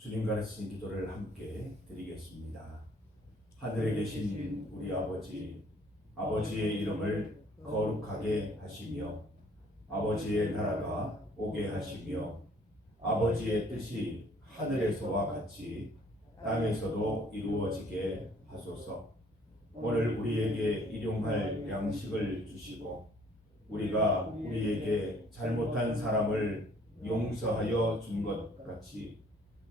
주님 가르치신 기도를 함께 드리겠습니다. 하늘에 계신 우리 아버지, 아버지의 이름을 거룩하게 하시며 아버지의 나라가 오게 하시며 아버지의 뜻이 하늘에서와 같이 땅에서도 이루어지게 하소서. 오늘 우리에게 일용할 양식을 주시고 우리가 우리에게 잘못한 사람을 용서하여 준 것 같이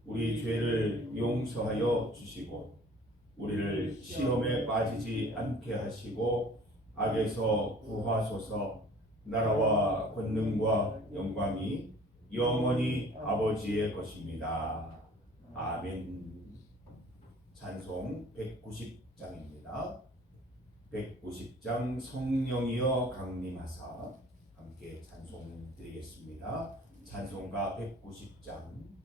우리 죄를 용서하여 주시고 우리를 시험에 빠지지 않게 하시고 악에서 구하소서. 나라와 권능과 영광이 영원히 아버지의 것입니다. 아멘. 찬송 190장입니다. 190장 성령이여 강림하사 함께 찬송 드리겠습니다. 찬송가 190장입니다.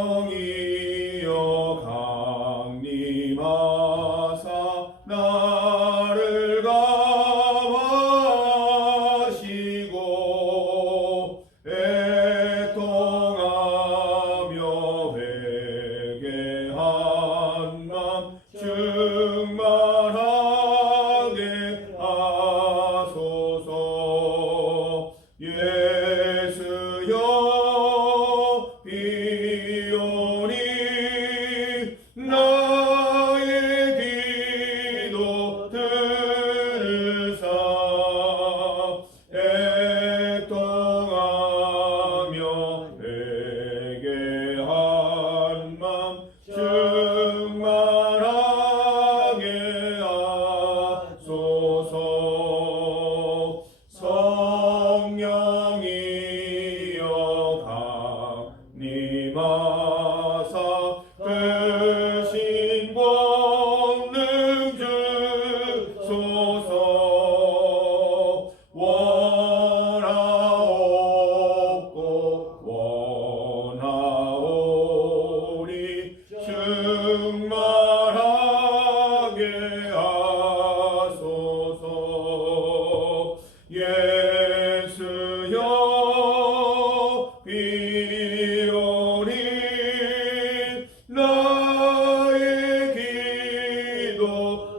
성령이여 강림하사 나를 감하시고 애통하며 회개한 맘 충만하게 하소서. 예수여 비오니 나의 기도 들으사 애통하며 회개한 맘 충만하게 하소서. 성령이여 강림하사 크신 권능 주소서. 원하옵고 원하오니 충만하게 하소서. 예수여 비오니 나의 기도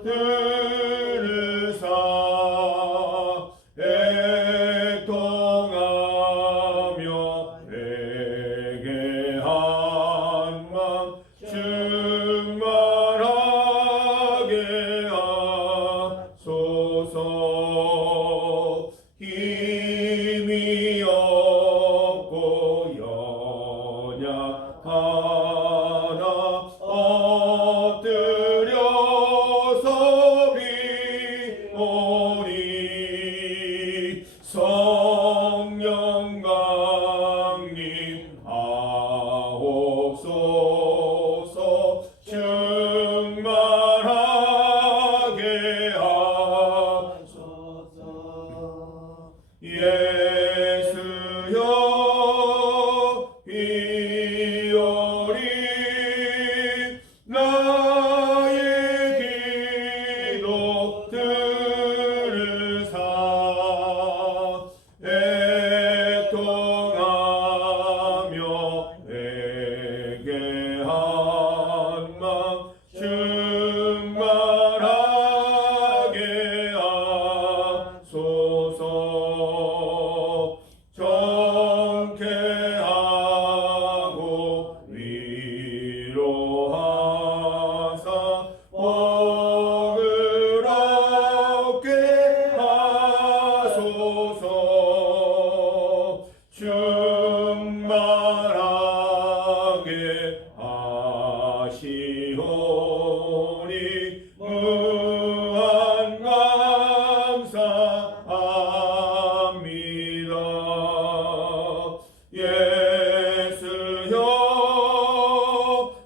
들으사 애통하며 회개한 맘 충만하게 하소서. 힘이 없고 연약하나 엎드려서 비오니 성령 강림하옵소서. 충만하게 하소서. 예수여 비오니 나의 기도 들으사 애통하며 회개한 맘 충만하게 하소서. 정케하고 위로하사 복을 얻게 하소서. 충만하게 하시오니 무한 감사합니다. 예수여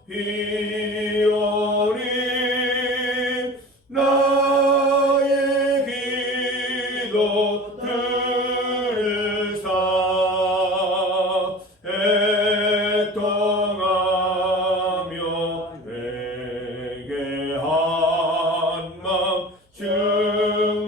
비오니 나의 기도 들으사 애통하며 회개한 맘 충만하게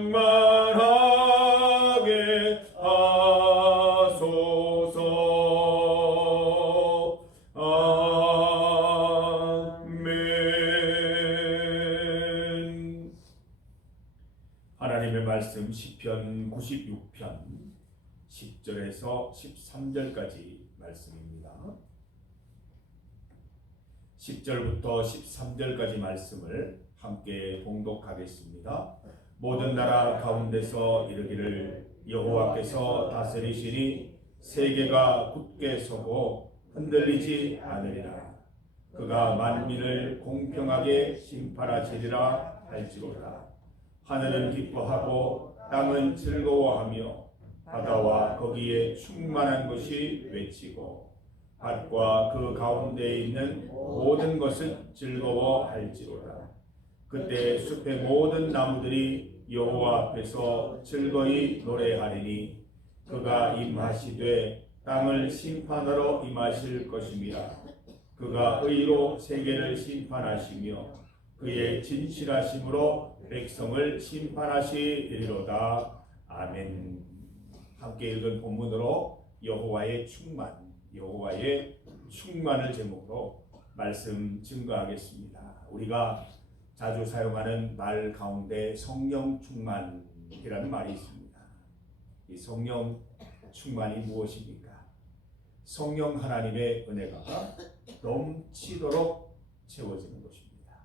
말씀 시편 96편 10절에서 13절까지 말씀입니다. 10절부터 13절까지 말씀을 함께 봉독하겠습니다. 모든 나라 가운데서 이르기를 여호와께서 다스리시니 세계가 굳게 서고 흔들리지 않으리라. 그가 만민을 공평하게 심판하시리라 할지로다. 하늘은 기뻐하고 땅은 즐거워하며 바다와 거기에 충만한 것이 외치고 밭과 그 가운데에 있는 모든 것은 즐거워할지로다. 그때 숲의 모든 나무들이 여호와 앞에서 즐거이 노래하리니 그가 임하시되 땅을 심판하러 임하실 것임이라. 그가 의로 세계를 심판하시며 그의 진실하심으로 백성을 심판하시리로다. 아멘. 함께 읽은 본문으로 여호와의 충만을 제목으로 말씀 증거하겠습니다. 우리가 자주 사용하는 말 가운데 성령 충만이라는 말이 있습니다. 이 성령 충만이 무엇입니까? 성령 하나님의 은혜가 넘치도록 채워지는 것입니다.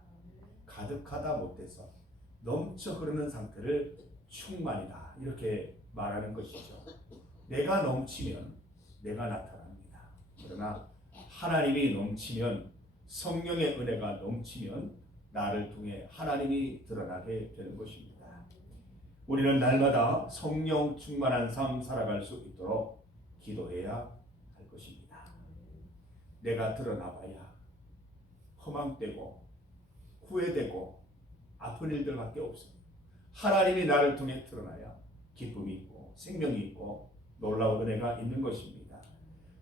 가득하다 못해서 넘쳐 흐르는 상태를 충만이다 이렇게 말하는 것이죠. 내가 넘치면 내가 나타납니다. 그러나 하나님이 넘치면, 성령의 은혜가 넘치면 나를 통해 하나님이 드러나게 되는 것입니다. 우리는 날마다 성령 충만한 삶 살아갈 수 있도록 기도해야 할 것입니다. 내가 드러나봐야 허망되고 후회되고 아픈 일들밖에 없습니다. 하나님이 나를 통해 드러나야 기쁨이 있고 생명이 있고 놀라운 은혜가 있는 것입니다.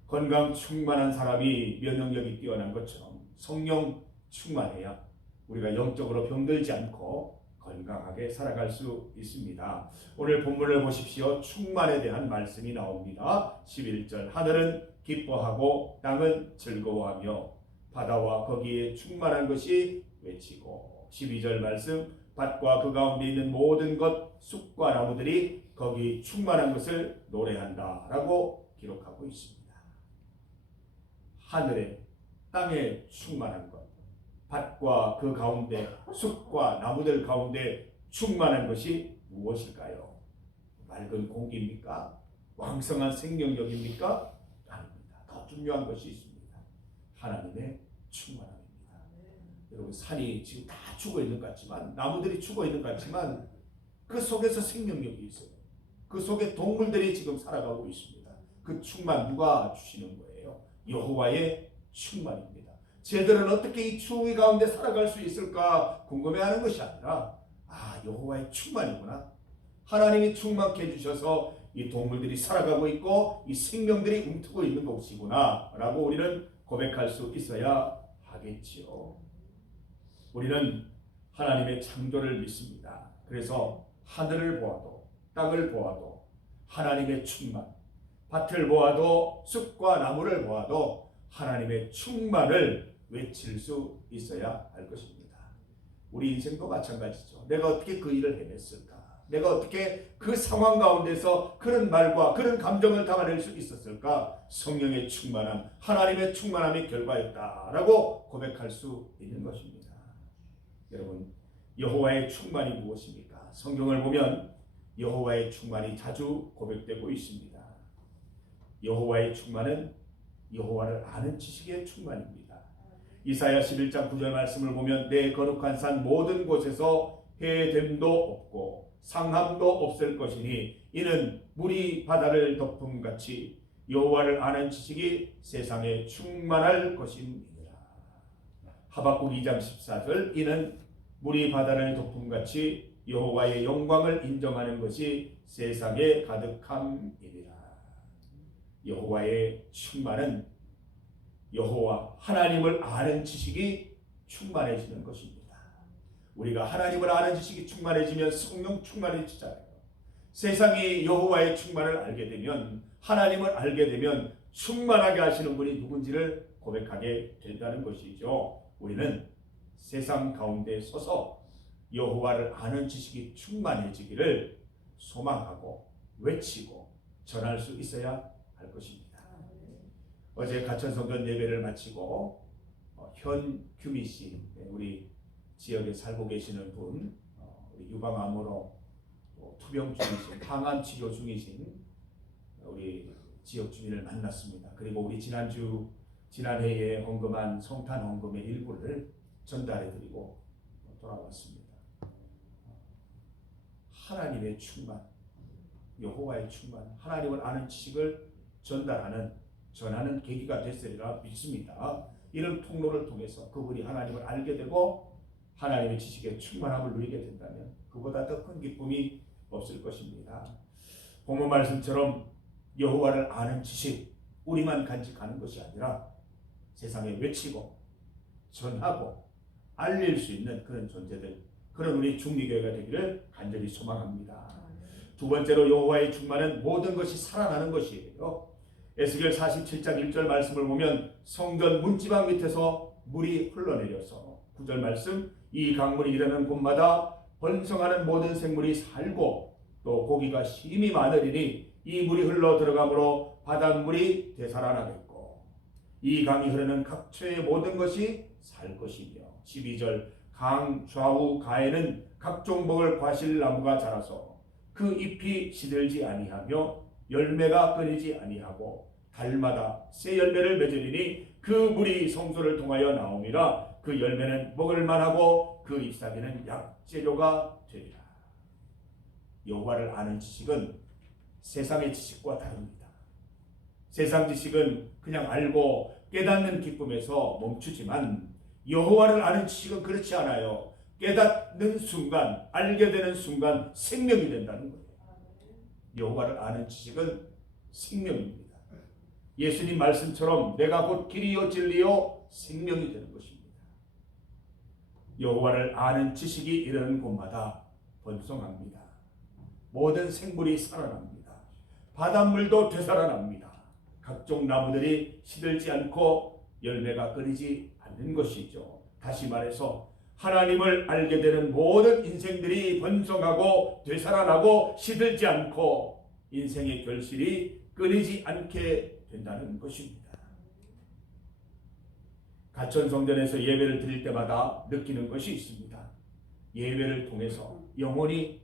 건강 충만한 사람이 면역력이 뛰어난 것처럼 성령 충만해야 우리가 영적으로 병들지 않고 건강하게 살아갈 수 있습니다. 오늘 본문을 보십시오. 충만에 대한 말씀이 나옵니다. 11절 하늘은 기뻐하고 땅은 즐거워하며 바다와 거기에 충만한 것이 외치고 12절 말씀 밭과 그 가운데 있는 모든 것 숲과 나무들이 거기 충만한 것을 노래한다 라고 기록하고 있습니다. 하늘에 땅에 충만한 것, 밭과 그 가운데 숲과 나무들 가운데 충만한 것이 무엇일까요? 맑은 공기입니까? 왕성한 생명력입니까? 아닙니다. 더 중요한 것이 있습니다. 하나님의 충만함입니다. 여러분, 산이 지금 다 죽어 있는 것 같지만, 나무들이 죽어 있는 것 같지만 그 속에서 생명력이 있어요. 그 속에 동물들이 지금 살아가고 있습니다. 그 충만 누가 주시는 거예요? 여호와의 충만입니다. 쟤들은 어떻게 이 추위 가운데 살아갈 수 있을까 궁금해하는 것이 아니라 여호와의 충만이구나. 하나님이 충만케 해주셔서 이 동물들이 살아가고 있고 이 생명들이 움트고 있는 것이구나 라고 우리는 고백할 수 있어야 하겠지요. 우리는 하나님의 창조를 믿습니다. 그래서 하늘을 보아도 땅을 보아도 하나님의 충만, 밭을 보아도 숲과 나무를 보아도 하나님의 충만을 외칠 수 있어야 할 것입니다. 우리 인생도 마찬가지죠. 내가 어떻게 그 일을 해냈을까? 내가 어떻게 그 상황 가운데서 그런 말과 그런 감정을 담아낼 수 있었을까? 성령의 충만함, 하나님의 충만함이 결과였다라고 고백할 수 있는 것입니다. 여러분, 여호와의 충만이 무엇입니까? 성경을 보면 여호와의 충만이 자주 고백되고 있습니다. 여호와의 충만은 여호와를 아는 지식의 충만입니다. 이사야 11장 9절 말씀을 보면 내 거룩한 산 모든 곳에서 해됨도 없고 상함도 없을 것이니 이는 물이 바다를 덮음같이 여호와를 아는 지식이 세상에 충만할 것임이니라. 하박국 2장 14절 이는 물이 바다를 덮음같이 여호와의 영광을 인정하는 것이 세상에 가득함이니라. 여호와의 충만은 여호와 하나님을 아는 지식이 충만해지는 것입니다. 우리가 하나님을 아는 지식이 충만해지면 성령 충만해지잖아요. 세상이 여호와의 충만을 알게 되면, 하나님을 알게 되면 충만하게 하시는 분이 누군지를 고백하게 된다는 것이죠. 우리는 세상 가운데 서서 여호와를 아는 지식이 충만해지기를 소망하고 외치고 전할 수 있어야 할 것입니다. 어제 가천성전 예배를 마치고 현규미 씨, 우리 지역에 살고 계시는 분, 우리 유방암으로 투병 중이신, 항암 치료 중이신 우리 지역 주민을 만났습니다. 그리고 우리 지난해에 헌금한 성탄 헌금의 일부를 전달해드리고 돌아왔습니다. 하나님의 충만, 여호와의 충만, 하나님을 아는 지식을 전하는 계기가 됐으리라 믿습니다. 이런 통로를 통해서 그분이 하나님을 알게 되고 하나님의 지식에 충만함을 누리게 된다면 그보다 더 큰 기쁨이 없을 것입니다. 본문 말씀처럼 여호와를 아는 지식, 우리만 간직하는 것이 아니라 세상에 외치고 전하고 알릴 수 있는 그런 존재들, 그런 우리 중리교회가 되기를 간절히 소망합니다. 두 번째로 여호와의 충만은 모든 것이 살아나는 것이에요. 에스겔 47장 1절 말씀을 보면 성전 문지방 밑에서 물이 흘러내려서 9절 말씀, 이 강물이 이르는 곳마다 번성하는 모든 생물이 살고 또 고기가 심히 많으리니 이 물이 흘러 들어가므로 바닷물이 되살아나겠고 이 강이 흐르는 각처의 모든 것이 살 것이며 12절, 강 좌우 가에는 각종 먹을 과실나무가 자라서 그 잎이 시들지 아니하며 열매가 끊이지 아니하고 달마다 새 열매를 맺으리니 그 물이 성소를 통하여 나옴이라. 그 열매는 먹을 만하고 그 잎사귀는 약재료가 되리라. 여호와를 아는 지식은 세상의 지식과 다릅니다. 세상 지식은 그냥 알고 깨닫는 기쁨에서 멈추지만 여호와를 아는 지식은 그렇지 않아요. 깨닫는 순간, 알게 되는 순간 생명이 된다는 거예요. 여호와를 아는 지식은 생명입니다. 예수님 말씀처럼 내가 곧 길이요 진리요 생명이 되는 것입니다. 여호와를 아는 지식이 이르는 곳마다 번성합니다. 모든 생물이 살아납니다. 바닷물도 되살아납니다. 각종 나무들이 시들지 않고 열매가 끊이지 않는 것이죠. 다시 말해서 하나님을 알게 되는 모든 인생들이 번성하고 되살아나고 시들지 않고 인생의 결실이 끊이지 않게 된다는 것입니다. 가천성전에서 예배를 드릴 때마다 느끼는 것이 있습니다. 예배를 통해서 영혼이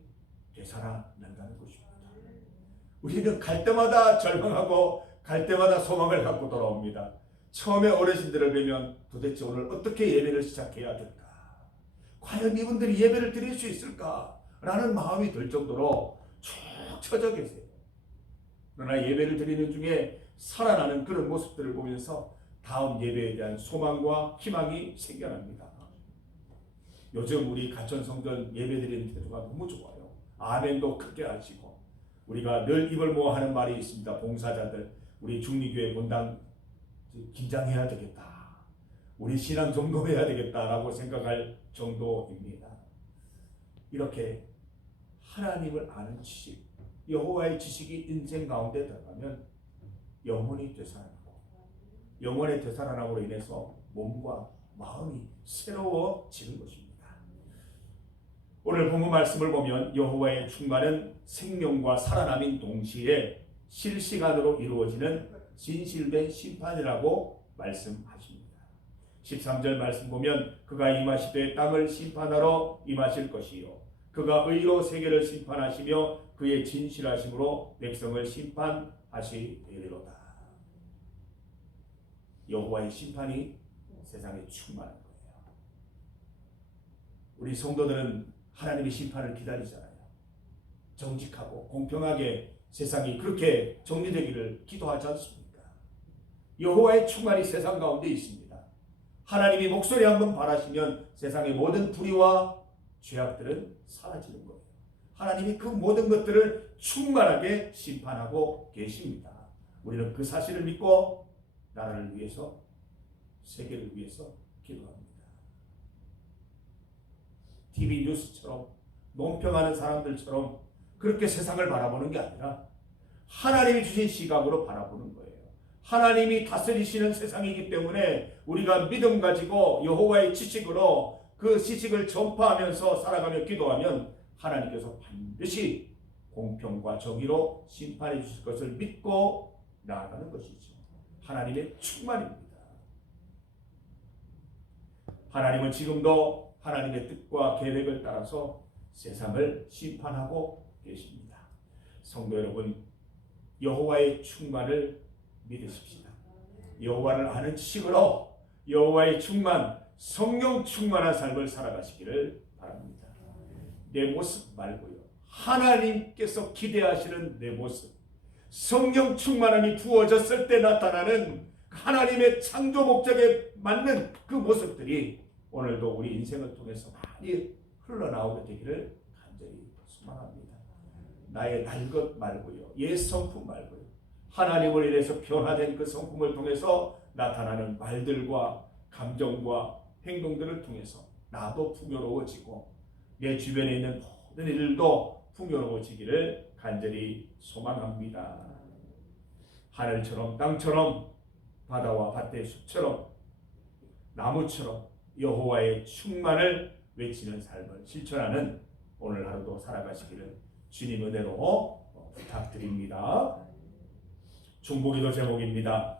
되살아난다는 것입니다. 우리는 갈 때마다 절망하고 갈 때마다 소망을 갖고 돌아옵니다. 처음에 어르신들을 뵈면 도대체 오늘 어떻게 예배를 시작해야 될까? 과연 이분들이 예배를 드릴 수 있을까? 라는 마음이 들 정도로 쭉 처져 계세요. 그러나 예배를 드리는 중에 살아나는 그런 모습들을 보면서 다음 예배에 대한 소망과 희망이 생겨납니다. 요즘 우리 가천성전 예배 드리는 태도가 너무 좋아요. 아멘도 크게 하시고, 우리가 늘 입을 모아 하는 말이 있습니다. 봉사자들, 우리 중리교회 본당 긴장해야 되겠다. 우리 신앙 점검해야 되겠다라고 생각할 정도입니다. 이렇게 하나님을 아는 지식, 여호와의 지식이 인생 가운데 들어가면 영혼이 되살아나고, 영혼의 되살아남으로 인해서 몸과 마음이 새로워지는 것입니다. 오늘 본문 말씀을 보면 여호와의 충만은 생명과 살아남인 동시에 실시간으로 이루어지는 진실된 심판이라고 말씀하십니다. 13절 말씀 보면 그가 임하시되 땅을 심판하러 임하실 것이요 그가 의로 세계를 심판하시며 그의 진실하심으로 백성을 심판하시리로다. 여호와의 심판이 세상에 충만한 거예요. 우리 성도들은 하나님의 심판을 기다리잖아요. 정직하고 공평하게 세상이 그렇게 정리되기를 기도하지 않습니까? 여호와의 충만이 세상 가운데 있습니다. 하나님이 목소리 한번 바라시면 세상의 모든 불의와 죄악들은 사라지는 거예요. 하나님이 그 모든 것들을 충만하게 심판하고 계십니다. 우리는 그 사실을 믿고 나라를 위해서, 세계를 위해서 기도합니다. TV 뉴스처럼 논평하는 사람들처럼 그렇게 세상을 바라보는 게 아니라 하나님이 주신 시각으로 바라보는 거예요. 하나님이 다스리시는 세상이기 때문에 우리가 믿음 가지고 여호와의 지식으로 그 지식을 전파하면서 살아가며 기도하면 하나님께서 반드시 공평과 정의로 심판해 주실 것을 믿고 나아가는 것이죠. 하나님의 충만입니다. 하나님은 지금도 하나님의 뜻과 계획을 따라서 세상을 심판하고 계십니다. 성도 여러분, 여호와의 충만을 믿으십시다. 여호와를 아는 지식으로 여호와의 충만, 성령 충만한 삶을 살아가시기를 바랍니다. 내 모습 말고요, 하나님께서 기대하시는 내 모습, 성령 충만함이 부어졌을 때 나타나는 하나님의 창조 목적에 맞는 그 모습들이 오늘도 우리 인생을 통해서 많이 흘러나오게 되기를 간절히 소망합니다. 나의 날 것 말고요, 옛 성품 말고요, 하나님을 인해서 변화된 그 성품을 통해서 나타나는 말들과 감정과 행동들을 통해서 나도 풍요로워지고 내 주변에 있는 모든 일도 풍요로워지기를 간절히 소망합니다. 하늘처럼 땅처럼 바다와 밭의 숲처럼 나무처럼 여호와의 충만을 외치는 삶을 실천하는 오늘 하루도 살아가시기를 주님 은혜로 부탁드립니다. 중보기도 제목입니다.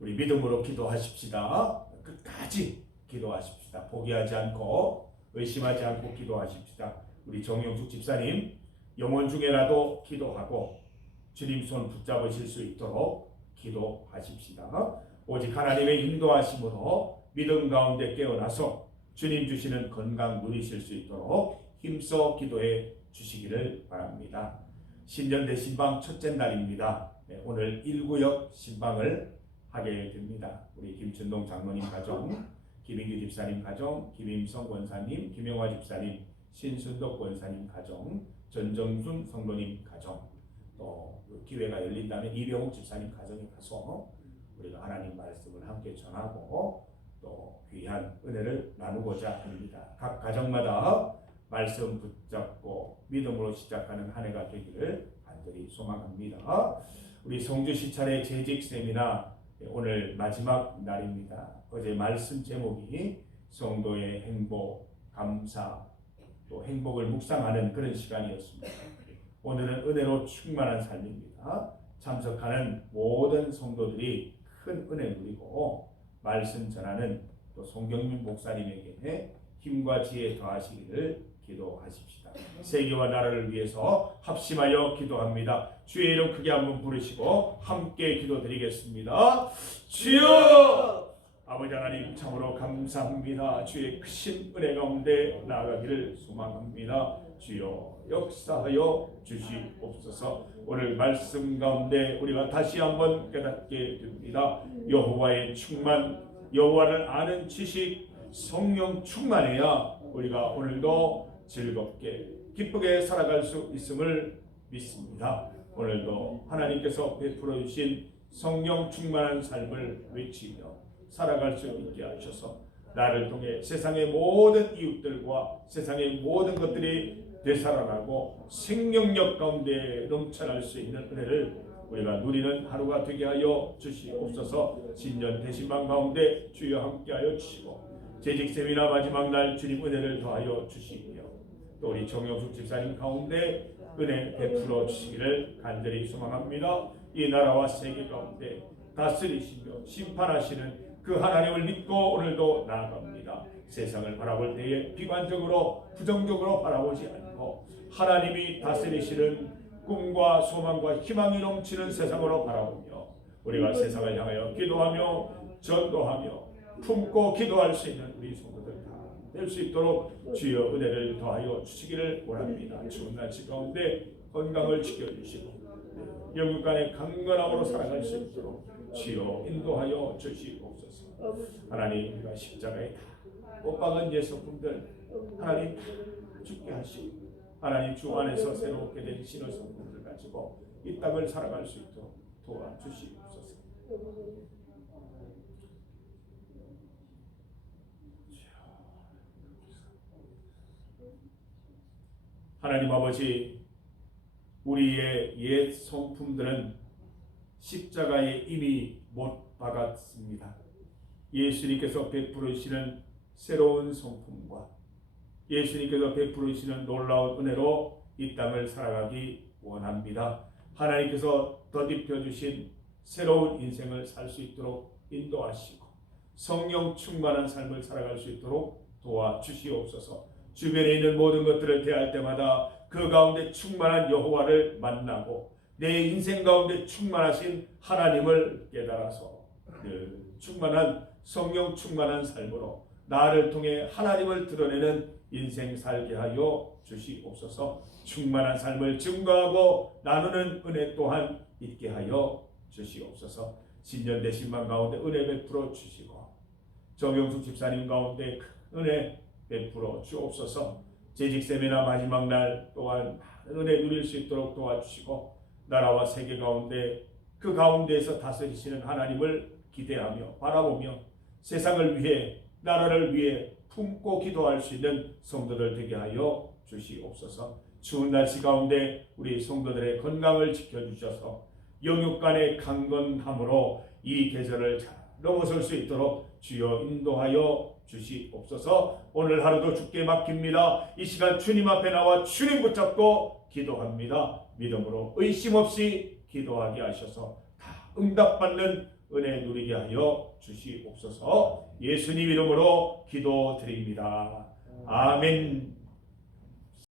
우리 믿음으로 기도하십시다. 끝까지 기도하십시다. 포기하지 않고 의심하지 않고 기도하십시다. 우리 정영숙 집사님, 영혼 중에라도 기도하고 주님 손 붙잡으실 수 있도록 기도하십시다. 오직 하나님의 인도하심으로 믿음 가운데 깨어나서 주님 주시는 건강 누리실 수 있도록 힘써 기도해 주시기를 바랍니다. 신년 대신방 첫째 날입니다. 오늘 1구역 신방을 하게 됩니다. 우리 김춘동 장로님 가정, 김인규 집사님 가정, 김임성 권사님, 김영화 집사님, 신순덕 권사님 가정, 전정순 성도님 가정, 또 기회가 열린다면 이병욱 집사님 가정에 가서 우리가 하나님 말씀을 함께 전하고 또 귀한 은혜를 나누고자 합니다. 각 가정마다 말씀 붙잡고 믿음으로 시작하는 한 해가 되기를 간절히 소망합니다. 우리 성주 시찰의 재직 세미나 오늘 마지막 날입니다. 어제 말씀 제목이 성도의 행복, 감사, 또 행복을 묵상하는 그런 시간이었습니다. 오늘은 은혜로 충만한 삶입니다. 참석하는 모든 성도들이 큰 은혜 누리고 말씀 전하는 또 송경민 목사님에게 힘과 지혜 더하시기를 기도하십시다. 세계와 나라를 위해서 합심하여 기도합니다. 주의 이름 크게 한번 부르시고 함께 기도드리겠습니다. 주여! 아버지 하나님 참으로 감사합니다. 주의 크신 은혜 가운데 나아가기를 소망합니다. 주여 역사하여 주시옵소서. 오늘 말씀 가운데 우리가 다시 한번 깨닫게 됩니다. 여호와의 충만, 여호와를 아는 지식, 성령 충만해야 우리가 오늘도 즐겁게 기쁘게 살아갈 수 있음을 믿습니다. 오늘도 하나님께서 베풀어 주신 성령 충만한 삶을 외치며 살아갈 수 있게 하셔서 나를 통해 세상의 모든 이웃들과 세상의 모든 것들이 되살아나고 생명력 가운데 넘쳐날 수 있는 은혜를 우리가 누리는 하루가 되게 하여 주시옵소서. 신년 대신방 가운데 주여 함께하여 주시고 재직 세미나 마지막 날 주님 은혜를 더하여 주시며 또 우리 정영숙 집사님 가운데 은혜 베풀어 주시기를 간절히 소망합니다. 이 나라와 세계 가운데 다스리시며 심판하시는 그 하나님을 믿고 오늘도 나아갑니다. 세상을 바라볼 때에 비관적으로 부정적으로 바라보지 않고 하나님이 다스리시는 꿈과 소망과 희망이 넘치는 세상으로 바라보며 우리가 세상을 향하여 기도하며 전도하며 품고 기도할 수 있는 우리 성도들 다 될 수 있도록 주여 은혜를 더하여 주시기를 원합니다. 추운 날씨 가운데 건강을 지켜주시고 영육간의 강건함으로 살아갈 수 있도록 주여 인도하여 주시옵소서. 하나님, 우리가 십자가에 못 박은 예수품들 하나님 죽게 하시고 하나님 주 안에서 새롭게 된 신의 성품을 가지고 이 땅을 살아갈 수 있도록 도와주시옵소서. 하나님 아버지, 우리의 옛 성품들은 십자가에 이미 못 박았습니다. 예수님께서 베풀으시는 새로운 성품과 예수님께서 베풀으시는 놀라운 은혜로 이 땅을 살아가기 원합니다. 하나님께서 덧입혀 주신 새로운 인생을 살 수 있도록 인도하시고 성령 충만한 삶을 살아갈 수 있도록 도와주시옵소서. 주변에 있는 모든 것들을 대할 때마다 그 가운데 충만한 여호와를 만나고 내 인생 가운데 충만하신 하나님을 깨달아서 늘 충만한 성령 충만한 삶으로 나를 통해 하나님을 드러내는 인생 살게 하여 주시옵소서. 충만한 삶을 증거하고 나누는 은혜 또한 있게 하여 주시옵소서. 신년 대신만 가운데 은혜 베풀어 주시고 정영숙 집사님 가운데 큰 은혜 베풀어 주옵소서. 재직 세미나 마지막 날 또한 많은 은혜 누릴 수 있도록 도와주시고 나라와 세계 가운데 그 가운데에서 다스리시는 하나님을 기대하며 바라보며 세상을 위해 나라를 위해 품고 기도할 수 있는 성도들 되게 하여 주시옵소서. 추운 날씨 가운데 우리 성도들의 건강을 지켜주셔서 영육간의 강건함으로 이 계절을 잘 넘어설 수 있도록 주여 인도하여 주시옵소서. 오늘 하루도 주께 맡깁니다. 이 시간 주님 앞에 나와 주님 붙잡고 기도합니다. 믿음으로 의심 없이 기도하게 하셔서 다 응답받는 은혜 누리게 하여 주시옵소서. 예수님 이름으로 기도드립니다. 아멘.